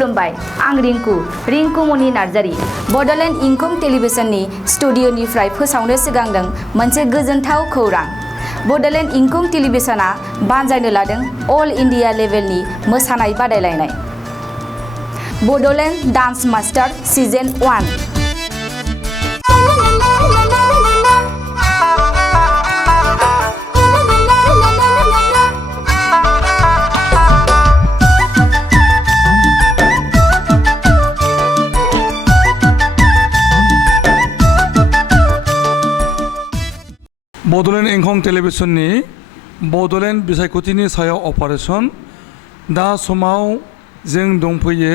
खुलुमबाय आं रिंकुमनि नार्जारी बड'लेण्ड इंखं टेलिभिजननि स्टुडिअ'निफ्राय फोसावनो सिगांदों मोनसे गोजोनथाव खौरां। बड'लेण्ड इंखं टेलिभिजना बानजायनो लादों अल इन्डिया लेभेलनि मोसानाय बादायलायनाय Bodoland dance master season 1। Bodoland इंखं टेलिभिजननि बड'लेण्ड बिसायख'थिनि सायाव अपारेशन दा समाव जों दंफैयो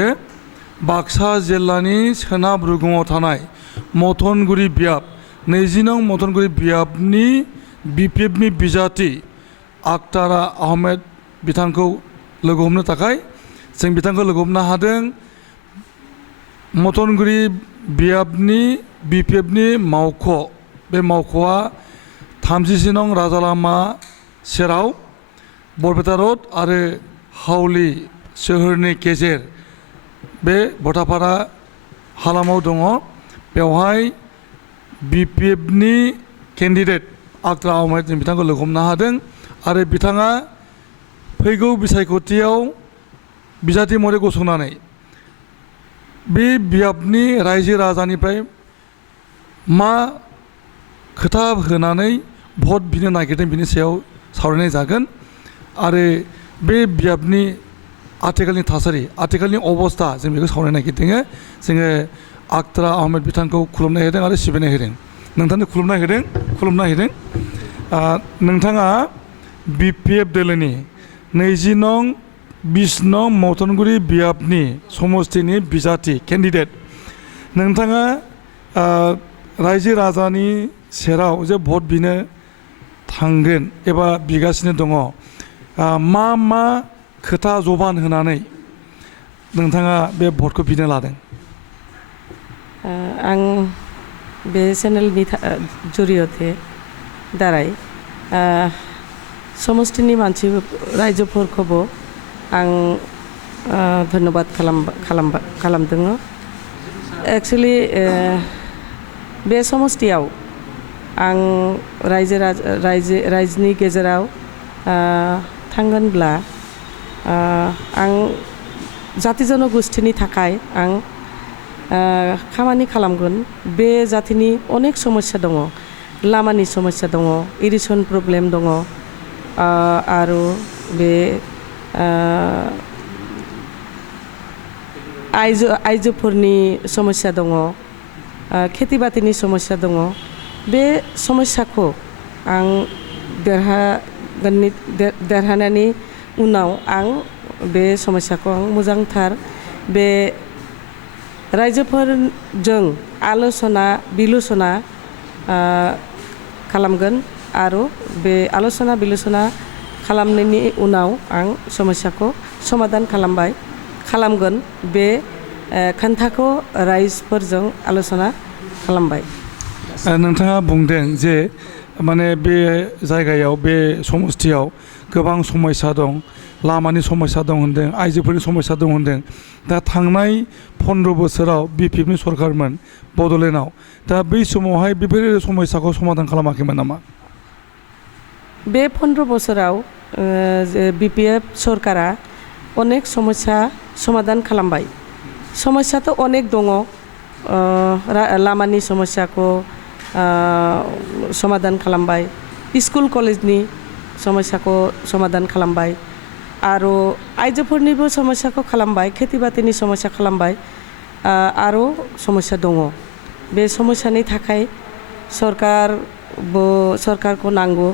बाक्सा जिल्लानि सोनाब रुगुङाव थानाय मथनगुरि बियाब 20 नं मथनगुरि बियाबनि बिपिएफनि बिजाथि आक्तारा आहमेद बिथांखौ लोगो हमनो थाखाय जों बिथांखौ लोगो हमनो हादों। मथनगुरि बियाबनि बिपिएफनि मावख' बे मावख'आ 30 नं राजा लामा सेराव बरपेटा रड आरो हावली सोहोरनि गेजेर बे भटापारा हालामाव दङ। बेवहाय बिपिएफनि केन्डिडेट आक्तारा आहमेद जों बिथांखौ लोगो हमनो हादों आरो बिथाङा फैगौ बिसायख'थियाव बिजाथि महरै गसंनानै बे बियाबनि रायजो राजानिफ्राय मा खोथा होनानै भट बिनो नागिरदों बिनि सायाव सावरायनाय जागोन आरो बे बियाबनि आथिखालनि थासारि आथिखालनि अबस्था जों बेखौ सावरायनो नागिरदों। जोङो आक्तारा आहमेद बिथांखौ खुलुमनाय होदों आरो सिबिनाय होदों। नोंथांनो खुलुमनाय होदों। नोंथाङा बिपिएफ दोलोनि 20 नं 20 नं मथनगुरि बियाबनि समस्तिनि बिजाथि केन्डिडेट नोंथाङा रायजो राजानि सेराव जे भट बिनो थांगोन एबा बिगासिनो दङ मा खोथा जबान होनानै नोंथाङा बे भटखौ बिनो लादों? आं बे चेनेलनि जरियते दाराय समस्तिनि मानसि रायजोफोरखौबो आं धन्यबाद खालामदों। एक्चुअली बे समस्तियाव आं रायजोनि गेजेराव थांगोनब्ला आं जाति जनगोष्ठीनि थाखाय आं खामानि खालामगोन। बे जातिनि अनेक समस्या दङ, लामानि समस्या दङ, इरिगेसन प्रब्लेम दङ आरो बे आइजोफोरनि समस्या दङ, खेथि बाथिनि समस्या दङ। बे समस्याखौ आं देरहानायनि उनाव आं बे समस्याखौ आं मोजांथार बे रायजोफोरजों आलोचना बिलोचना खालामगोन आरो बे आलोचना बिलोचना खालामनायनि उनाव आं समस्याखौ समाधान खालामगोन। बे खोथाखौ रायजोफोरजों आलोचना खालामबाय। नोंथाङा बुंदों जे माने बे जायगायाव बे समस्तियाव गोबां समस्या दं, लामानि समस्या दं होनदों, आइजोफोरनि समस्या दं होनदों। दा थांनाय 15 बोसोराव बिपिएफनि सरकारमोन बड'लेण्डआव, दा बै समावहाय बेफोर समस्याखौ समाधान खालामाखैमोन नामा? बे 15 बोसोराव बिपिएफ सरकारा अनेक समस्या समाधान खालामबाय। समस्याथ' अनेक दङ, लामानि समस्याखौ समाधान खालामबाय, स्कुल कलेजनि समस्याखौ समाधान खालामबाय आरो आइजोफोरनिबो समस्याखौ खालामबाय, खेथि बाथिनि समस्या खालामबाय आरो समस्या दङ। बे समस्यानि थाखाय सरकारखौ नांगौ।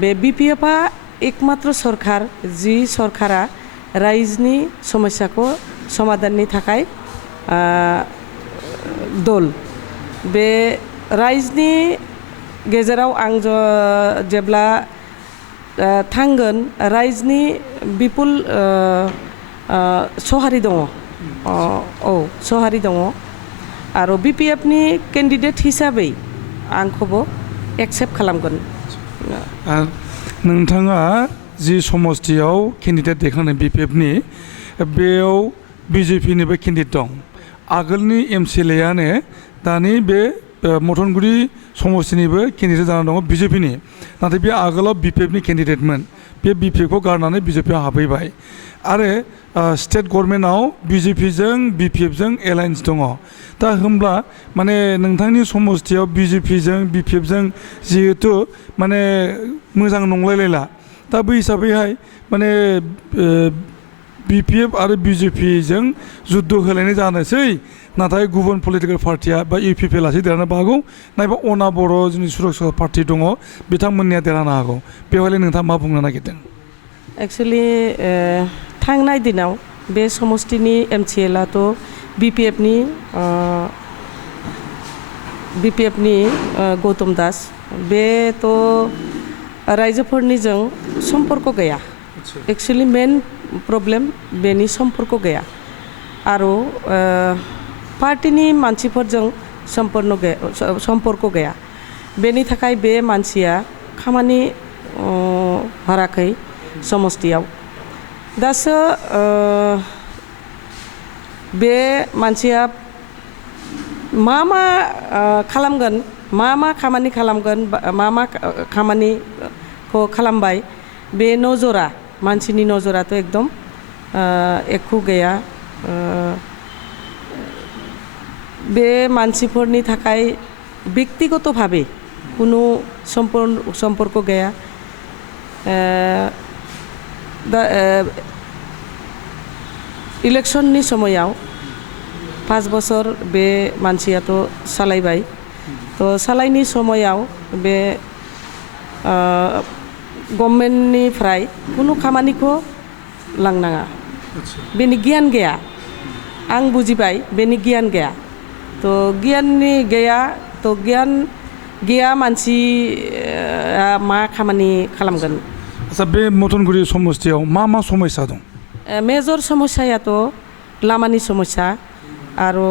बे बिपिएफआ एकमात्र सरकार जि सरकारा रायजोनि समस्याखौ समाधाननि थाखाय दल। बे रायजोनि गेजेराव आं जेब्ला थांगोन रायजोनि बिपुल सहारि दङ, सहारि दङ आरो बिपिएफनि केन्डिडेट हिसाबै आंखौबो एक्सेप्ट खालामगोन। नोंथाङा जि समस्तियाव केन्डिडेट देखायनाय बिपिएफनि बेयाव बिजेपिनिबो केन्डिडेट दं आगोलनि एमसिएलएआनो दानि बे मथनगुरि समस्तिनिबो केन्डिडेट जानानै दङ बिजेपिनि नाथाय बे आगोलाव बिपिएफनि केन्डिडेटमोन बे बिपिएफखौ गारनानै बिजेपिआव हाबहैबाय आरो स्टेट गभर्नमेन्टआव बिजेपिजों बिपिएफजों एलायन्स दङ दा होमब्ला माने नोंथांनि समस्तियाव बिजेपिजों बिपिएफजों जिहेतु माने मोजां नंलायलायला दा बै हिसाबैहाय माने बिपिएफ आरो बिजेपिजों जुद्ध होलायनाय जानोसै नाथाय गुबुन पलिटिकेल पार्टिया बा इउपिपिएल आसो देरहानो हागौ नायबा अना बर' जोंनि सुरक्षा पार्टि दङ बिथांमोननिया देरहानो हागौ बेवहाय नोंथाङा मा बुंनो नागिरदों एक्सुअलि थांनाय दिनाव बे समस्तिनि एमसिएलआथ' बिपिएफनि गौतम दास बेथ' रायजोफोरनिजों सम्पर्क गैया एक्सुअलि मेन प्रब्लेम बेनि सम्पर्क गैया आरो पार्टिनि मानसिफोरजों सम्पर्क गैया बेनि थाखाय बे मानसिया खामानि हराखै समस्तियाव दासो बे मानसिया मा खालामगोन मा खामानि खालामगोन मा खामानिखौ खालामबाय बे नजरा मानसिनि नजराथ' एकदम एख' गैया बे मानसिफोरनि थाखाय व्यक्तिगतभावे कुनु सम्पर्क गैया दा इलेक्शननि समायाव 5 बोसोर बे मानसियाथ' सालायबाय तो सालायनि समायाव बे गभर्नमेन्टनिफ्राय कुनु खामानिखौ लांनाङा बेनि गियान गैया आं बुजिबाय बेनि गियान गैया तो गियाननि गैया तो गियान गैया मानसिया मा खामानि खालामगोन आच्छा बे मथनगुरि समस्तियाव मा समस्या दं मेजर समस्यायाथ' लामानि समस्या आरो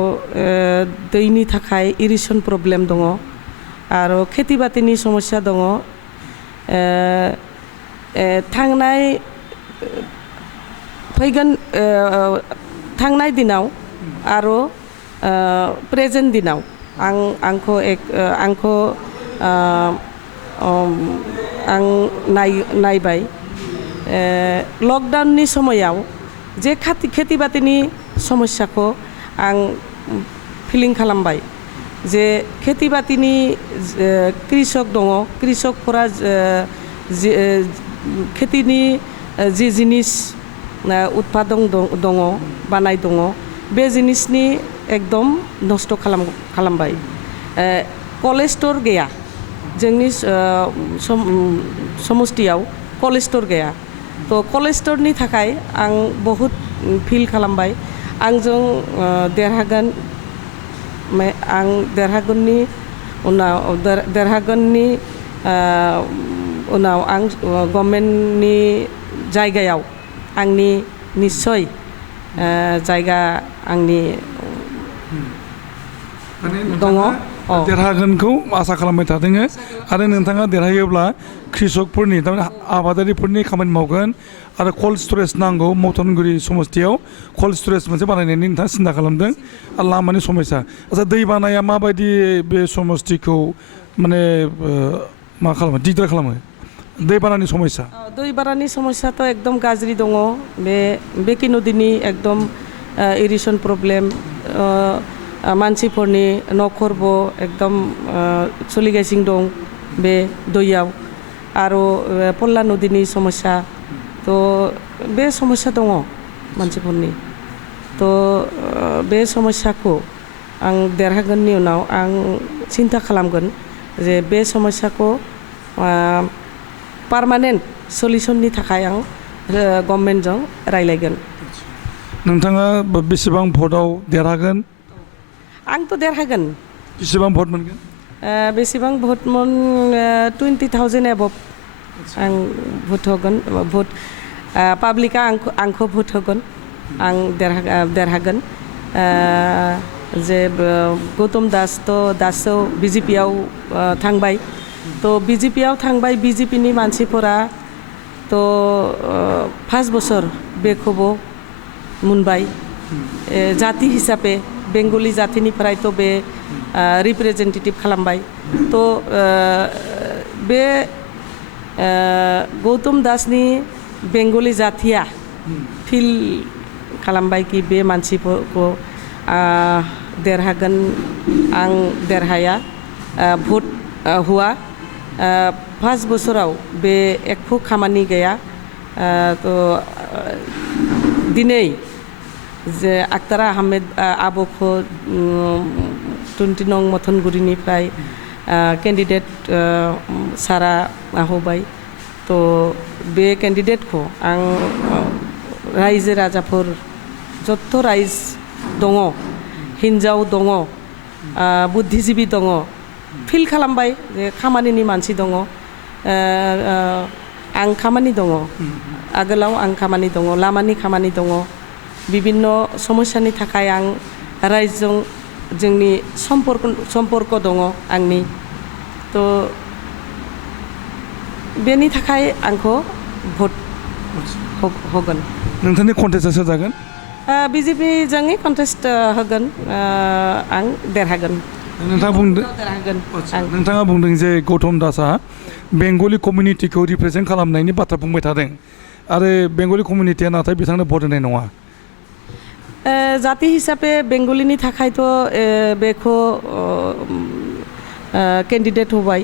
दैनि थाखाय इरिगेसन प्रब्लेम दङ आरो खेथि बातिनि समस्या दङ थांनाय दिनाव आरो प्रेजेन्ट दिनाव आं नायबाय लकडाउननि समायाव जे खेथि बातिनि समस्याखौ आं फिलिं खालामबाय जे खेथि बातिनि कृषक दङ कृषकफोरा खेतिनि जि जिनिस उत्पादन दङ बानाय दङ बे जिनिसनि एकदम नस्थ' खालामबाय कलेज स्टर गैया जोंनि समस्तियाव कलेज स्टर गैया तो कलेज स्टरनि थाखाय आं बहुत फिल खालामबाय आंजों देरहागोन आं देरहागोननि उनाव आं गभर्नमेन्टनि जायगायाव आंनि निस्सय जायगा आंनि दङ देरहागोनखौ आसा खालामबाय थादों आरो नोंथाङा देरहायोब्ला कृषकफोरनि थारमाने आबादारिफोरनि खामानि मावगोन आरो कल्ड स्टरेज नांगौ मथनगुरि समस्तियाव कल्ड स्टरेज मोनसे बानायनायनि नोंथाङा सिन्था खालामदों आरो लामानि समस्या आच्छा दै बानाया माबायदि बे समस्तिखौ माने मा खालामो दिगदार खालामो दैबानानि समस्या दैबानानि समस्याथ' एकदम गाज्रि दङ बेखि नदीनि एकदम इरिगेसन प्रब्लेम मानसिफोरनि न'खरबो एकदम सोलिगासिनो दं बे दैयाव आरो पल्ला नदीनि समस्या तो बे समस्या दङ मानसिफोरनि तो बे समस्याखौ आं देरहागोननि उनाव आं सिन्था खालामगोन जे बे समस्याखौ पार्मानेन्ट सलिउसननि थाखाय आं गभर्नमेन्टजों रायलायगोन नोंथाङा बेसेबां भटआव देरहागोन आंथ' देरहागोन बेसेबां भट मोनगोन बेसेबां भट 20,000 एबभ आं भट होगोन भट पाब्लिकआ आंखौ भट होगोन आं देरहागोन जे गौतम दासथ' दासो बिजेपिआव थांबाय तो बिजेपिआव थांबाय बिजेपिनि मानसिफोरा तो 5 बोसोर बेखौबो मोनबाय जाति हिसाबै बेंगली जातिनिफ्रायथ' बे रिप्रेजेन्टेटिभ खालामबाय तो बे गौतम दासनि बेंगली जातिया फिल खालामबाय कि बे मानसिफोरखौ देरहागोन आं देरहाया भट हुआ 5 बोसोराव बे एकफो खामानि गैया तो दिनै जे आक्तार आहमेद आब'खौ 20 नं मथनगुरिनिफ्राय कैंडिडेट सारा होबाय तो बे कैंडिडेटखौ आं रायजो राजाफोर जत्थ रायज दङ हिन्जाव दङ बुद्धिजीबी दङ फिल खालामबाय जे खामानिनि मानसि दङ आं खामानि दङ आगोलाव आं खामानि दङ लामानि खामानि दङ विभिन्न समस्यानि थाखाय आं रायजों जोंनि सम्पर्क दङ आंनि तो बेनि थाखाय आंखौ भट होगोन नोंथांनि कन्टेस्टआ सोर जागोन बिजेपि जोंनि कन्टेस्ट होगोन आं देरहागोन नोंथाङा बुंदों जे गौतम दासआ बेंगली कमिउनिटिखौ रिप्रेजेन्ट खालामनायनि बाथ्रा बुंबाय थादों आरो बेंगली कमिउनिटिया नाथाय बिथांनो भट होनाय नङा जाति हिसाबै बेंगलीनि थाखायथ' बेखौ कैंडिडेट होबाय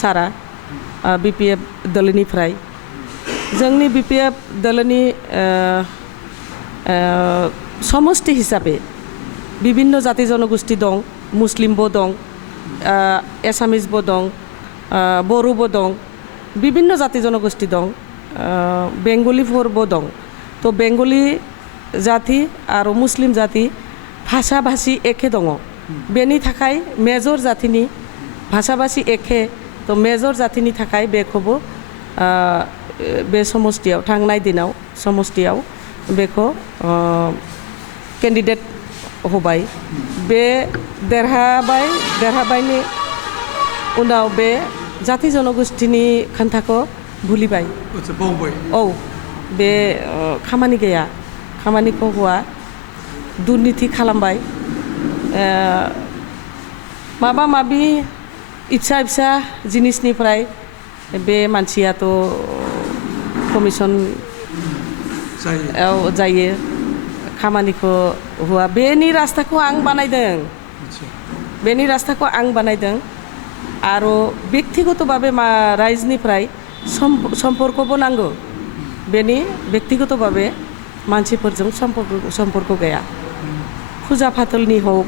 सारा BPF दलनिफ्राय जोंनि BPF दलनि समष्टि हिसाबै विभिन्न जाति जनगोष्ठी दं मुस्लिमबो दं एसामिसबो दं बर'बो दं विभिन्न जाति जनगोष्ठी दं बेंगलीफोरबो दं तो बेंगली जाति आरो मुस्लिम जाति भाषा भाषी एखे दङ बेनि थाखाय मेजर जातिनि भाषा भाषी एखे तो मेजर जातिनि थाखाय बेखौबो बे समष्टियाव थांनाय दिनाव समष्टियाव बेखौ कैंडिडेट होबाय बे देरहाबायनि उनाव बे जाति जनगोष्ठीनि खोन्थाखौ भुलिबाय औ बे खामानि गैया खामानिखौ हुआ दुर्नीति खालामबाय माबा माबि फिसा जिनिसनिफ्राय बे मानसियाथ' कमिसन जायो खामानिखौ हुआ बेनि रास्ताखौ आं बानायदों आरो व्यक्तिगतभावे रायजोनिफ्राय सम्पर्कबो नांगौ बेनि व्यक्तिगतभावे मानसिफोरजों सम्पर्क गैया फुजा फाथलनि हक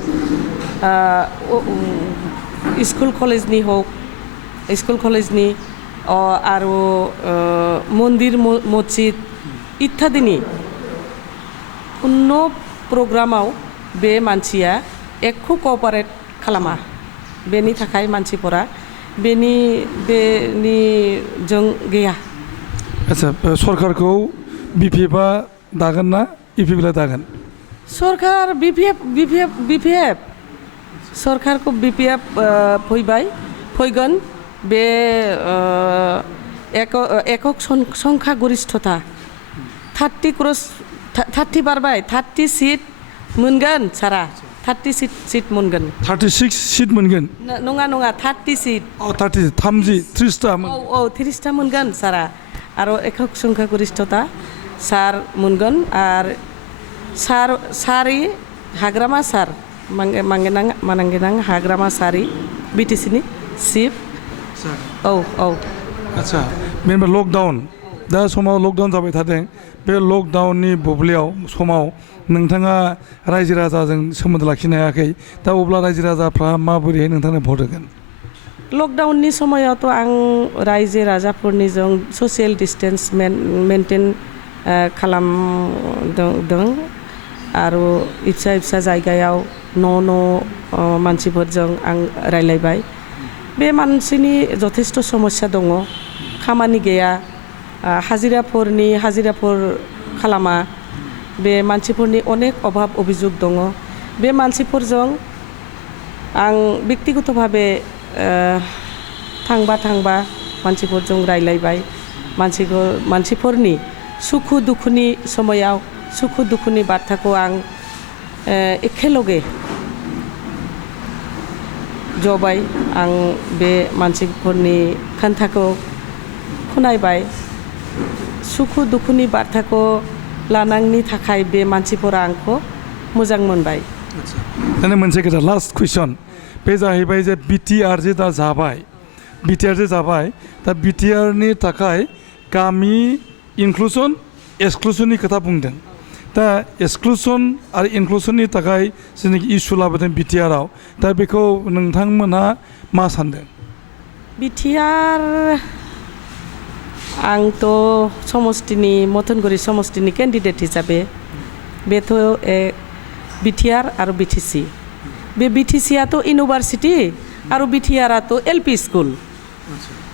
स्कुल कलेजनि आरो मन्दिर मस्जिद इत्यादिनि कुन्न प्रग्रामाव बे मानसिया एकखौ कअपारेट खालामा बेनि थाखाय मानसिफोरा बेनिजों गैया आच्छा सरकारखौ BPFआ दागोन ना EPP दागोन सरकार BPF सरकारखौ BPF फैगोन बे एकक संख्या गरिष्ठता 30 बारबाय 30 सीट मोनगोन सारा 30 सीट मोनगोन 36 सीट मोनगोन नङा 30 सीट 30टा औ 30टा मोनगोन सारा आरो एकक संख्या गरिष्ठता सार मोनगोन आरो सारि हाग्रामा सार मानांगिनां हाग्रामा सारि BTCनि चिफ औ आच्छा बेनिफ्राय लकडाउन दा समाव लकडाउन जाबाय थादों बे लकडाउननि बुब्लियाव समाव नोंथाङा रायजो राजाजों सोमोन्दो लाखिनो हायाखै दा अब्ला रायजो राजाफ्रा माबोरैहाय नोंथांनो भट होगोन लकडाउननि समायावथ' आं रायजो राजाफोरनिजों ससियेल डिस्टेन्स मेनटेन खालामदों आरो फिसा जायगायाव न' मानसिफोरजों आं रायलायबाय बे मानसिनि जथेस्थ समस्या दङ खामानि गैया हाजिराफोर खालामा बे मानसिफोरनि अनेक अभाब अभियोग दङ बे मानसिफोरजों आं व्यक्तिगतभावे थांबा मानसिफोरजों रायलायबाय मानसिफोरनि सुखु दुखुनि समायाव सुखु दुखुनि बाथ्राखौ आं एखेलगे जबाय आं बे मानसिफोरनि खोन्थाखौ खोनाबाय सुखु दुखुनि बाथ्राखौ लानांनि थाखाय बे मानसिफोरा आंखौ मोजां मोनबाय। दाना मोनसे खोथा लास्ट कुइसन बे जाहैबाय जे बिटिआर जे दा जाबाय दा बिटिआरनि थाखाय गामि इनक्लुसन एक्सक्लुसननि खोथा बुंदों दा एक्सक्लुसन आरो इनक्लुसननि थाखाय जेनाखि इसु लाबोदों बिटिआरआव दा बेखौ नोंथांमोनहा मा सानदों? बिटिआर आंथ' समस्तिनि मथनगुरि समस्तिनि केन्डिडेट हिसाबै बेथ' बिटिआर आरो बिटिसि बे बिटिसिआथ' इउनिभार्सिटि आरो बिटिआरआथ' एलपि स्कुल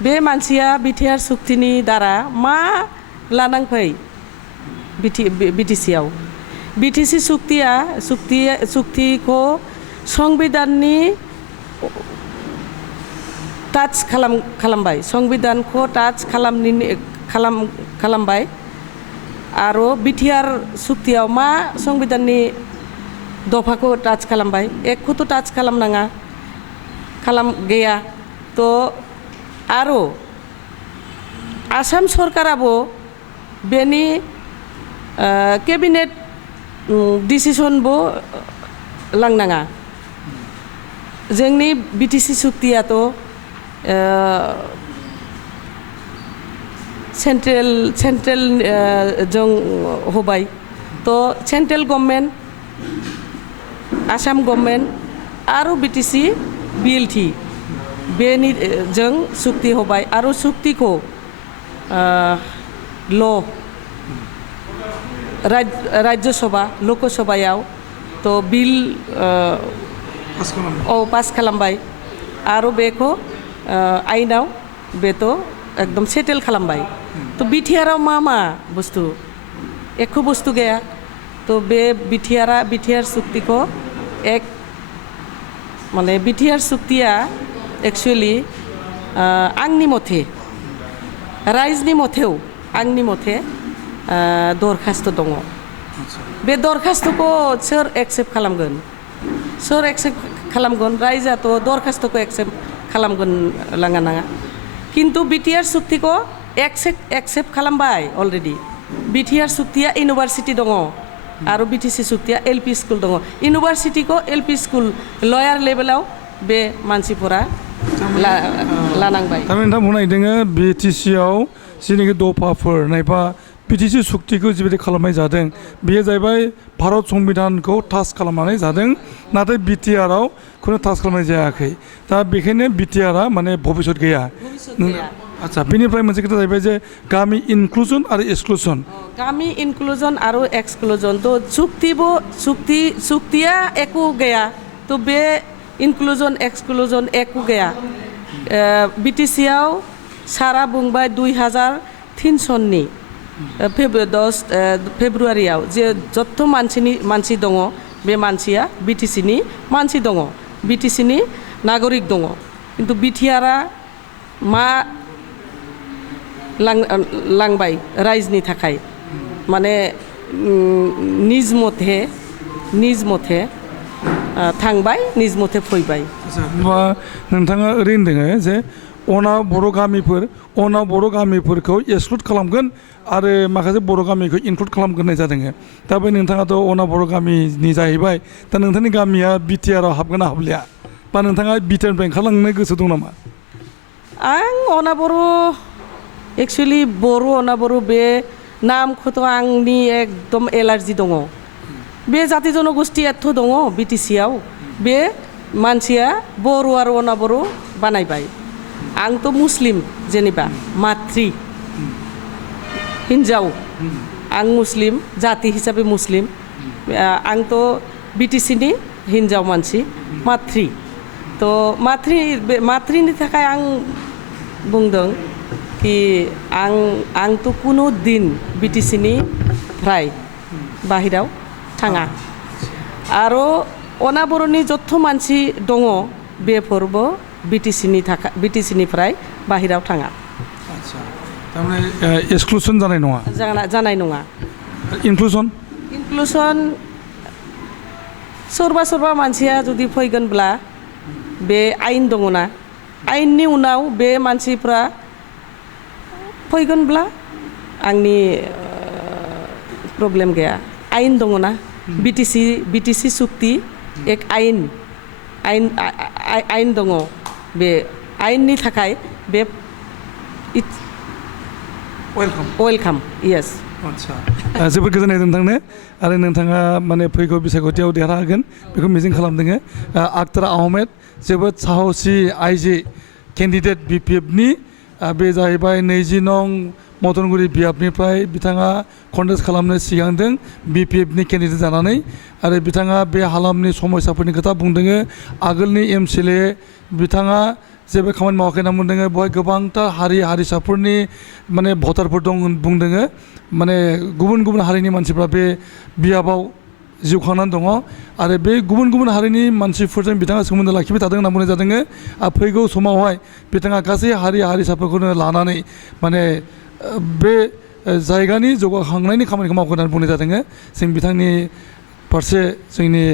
बे मानसिया बिटिआर सुक्तिनि दारा मा लानांफै बिटिसिआव बिटिसि सुक्तिखौ संबिधाननि टाच खालामबाय संबिधानखौ टाच खालामबाय आरो बिटिआर सुक्तियाव मा संबिधाननि दफाखौ टाच खालामबाय एकखौथ' टाच खालामनाङा गैया तो आरो आसाम सरकाराबो बेनि केबिनेट डिसिसनबो लांनाङा जोंनि बिटिसि सुक्तियाथ' सेन्ट्रेल जों होबाय तो सेन्ट्रेल गभर्नमेन्ट आसाम गभर्नमेन्ट आरो बिटिसि बिएलटि बेनि जों सुक्ति होबाय आरो सुक्तिखौ राज्य सभा लोकसभायाव तो बिल पास खालामबाय आरो बेखौ आइनाव बेथ' एकदम सेटेल खालामबाय तो बिटिआरआव मा बुस्थु एकखौ बुस्थु गैया तो बे बिटिआर सुक्तिखौ एक माने बिटिआर सुक्तिया एक्चुअलि आंनि मथे रायजोनि मथेव आंनि मथे दरखास्त दङ बे दरखास्तखौ सोर एक्सेप्ट खालामगोन रायजोआथ' दरखास्तखौ एक्सेप्ट खालामगोन नाङा किन्तु बिटिआर सुक्तिखौ एक्सेप्ट खालामबाय अलरेडि बिटिआर सुक्तिया इउनिभार्सिटि दङ आरो बिटिसि सुक्तिया एलपि स्कुल दङ इउनिभार्सिटिखौ एलपि स्कुल लयार लेभेलाव बे मानसिफोरा लानांबाय थारमाने नोंथां बुंनाय दोङो बिटिसिआव जेनाखि दफाफोर नायबा बिटिसि सुक्तिखौ जिबायदि खालामनाय जादों बेयो जाहैबाय भारत संबिधानखौ टाच खालामनानै जादों नाथाय बिटिआरआव खुनु टाच खालामनाय जायाखै दा बेखायनो बिटिआरआ माने भबिष्यत गैया आच्छा बेनिफ्राय मोनसे खोथा जाहैबाय जे गामि इनक्लुजन आरो एक्सक्लुजन गामि इनक्लुजन आरो एक्सक्लुजन तो सुक्तिया एकु गैया तो बे इनक्लुजन एक्सक्लुजन एकु गैया बिटिसिआव सारा बुंबाय 2003 सननि फेब्रुवारियाव जे जत्थ मानसि दङ बे मानसिया बिटिसिनि मानसि दङ बिटिसिनि नागरिक दङ किन्तु बिटिआरआ मा लांबाय रायजोनि थाखाय माने निज मथे थांबाय निज मथे फैबाय होमबा नोंथाङा ओरैनो दोङो जे अना बर' गामिफोरखौ एक्सक्लुड खालामगोन आरो माखासे बर' गामिखौ इनक्लुड खालामग्रोनाय जादों दा बे नोंथाङाथ' अना बर' गामिनि जाहैबाय दा नोंथांनि गामिया बिटिआरआव हाबगोन ना हाबलिया बा नोंथाङा बिटिआरनिफ्राय ओंखारलांनो गोसो दं नामा? आं अना बर' एक्चुअलि अना बर' बे नामखौथ' आंनि एकदम एलार्जि दङ बे जाति जनगोष्ठी एथ' दङ बिटिसिआव बे मानसिया बर' आरो अना बर' बानायबाय आंथ' मुस्लिम जेनेबा माथ्रि हिन्जाव आं मुस्लिम जाति हिसाबै मुस्लिम आंथ' बिटिसिनि हिन्जाव मानसि माथ्रि तो माथ्रिनि थाखाय आं बुंदों कि आंथ' कुनु दिन बिटिसिनि फ्राय बाहेराव थाङा आरो अना बर'नि जत्थ मानसि दङ बेफोरबो बिटिसिनिफ्राय बाहेराव थाङा थारमाने एक्सक्लुसन जानाय नङा जानाय नङा इनक्लुसन सोरबा सोरबा मानसिया जुदि फैगोनब्ला बे आयेन दङ ना आयेननि उनाव बे मानसिफ्रा फैगोनब्ला आंनि प्रब्लेम गैया आयेन दङ ना बिटिसि सुक्ति एक आयेन दङ बे आयेननि थाखाय बे वेलकाम येस आदसा जोबोद गोजोननाय नोंथांनो आरो नोंथाङा माने फैगौ बिसायख'थियाव देरहागोन बेखौ मिजिं खालामदों आख्तार आहमेद जोबोद साहसि आइजो केन्डिडेट BPF-नि बे जाहैबाय 20 नं मदनगुरि बियाबनिफ्राय बिथाङा कन्टेस्ट खालामनो सिगांदों BPF-नि केन्डिडेट जानानै आरो बिथाङा बे हालामनि समस्याफोरनि खोथा बुंदों आगोलनि MCLA बिथाङा जेबो खामानि मावाखै होनना बुंदों बेवहाय गोबांथार हारि हारिसाफोरनि माने भटारफोर दं बुंदों माने गुबुन गुबुन हारिनि मानसिफ्रा बे बियाबाव जिउ खांनानै दङ आरो बे गुबुन गुबुन हारिनि मानसिफोरजों बिथाङा सोमोन्दो लाखिबाय थादों होनना बुंनाय जादों फैगौ समावहाय बिथाङा गासै हारि हारिसाफोरखौनो लानानै माने बे जायगानि जौगाखांनायनि खामानिखौ मावगोन होननानै बुंनाय जादों जों बिथांनि फारसे जोंनि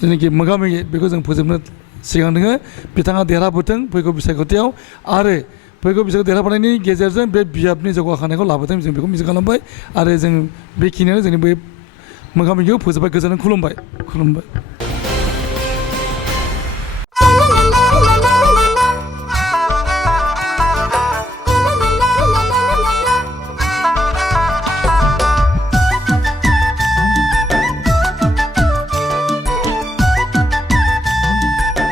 जेनाखि मोगा मोगि बेखौ जों फोजोबनो सिगांदों बिथाङा देरहाबोथों फैगौ बिसायख'थियाव आरो फैगौ बिसायख'थि देरहाबोनायनि गेजेरजों बे बियाबनि जौगाखांनायखौ लाबोथों जों बेखौ मिजिं खालामबाय आरो जों बेखिनियानो जोंनि बे मोगा मोगियाव फोजोबबाय गोजोननाय खुलुमबाय